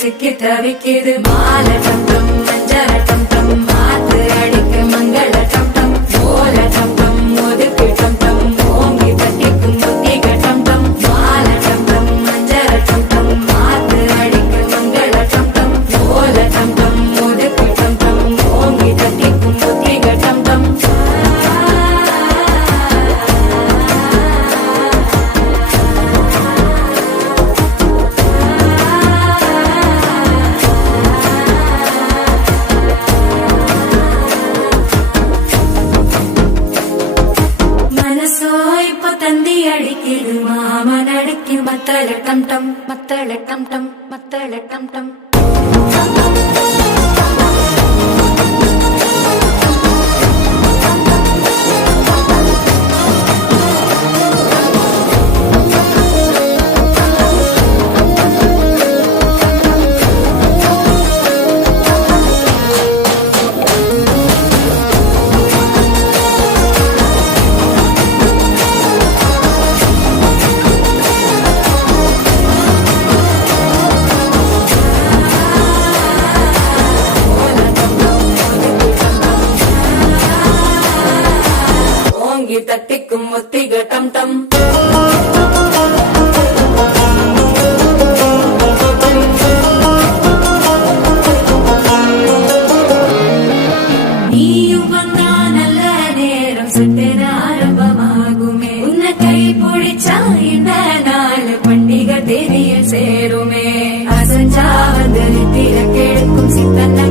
சிக்கி தவிக்குது மால டம் டம் மஞ்சள டம் டம் மாத்து அடிக்கு மங்கள டம் டம் ஓல டம் டம் ஒதுக்கு டம் டம் ஓங்கி தட்டிக்கும் புத்திக டம் டம் மால டம் டம் மஞ்சள டம் டம் மாத்து அடிக்கு மங்கள டம் டம் ஓல டம் டம் ஒதுக்கு டம் டம் ஓங்கி தட்டிக்கும் புத்திக டம் டம் தந்தி அடிக்குது மாமன் அடிக்கு மத்தள டம் டம் மத்தள டம் டம் மத்தள டம் டம் தட்டிக்கும் முத்திக டம் டம் நீயும் வந்தா நல்ல நேரம் சட்டென ஆரம்பமாகுமே உன்னை கை பிடிச்சா இந்த நாள் பண்டிகை தேதியில் சேருமே அசஞ்சா வந்து நித்திர கெடுக்கும் சித்தன்ன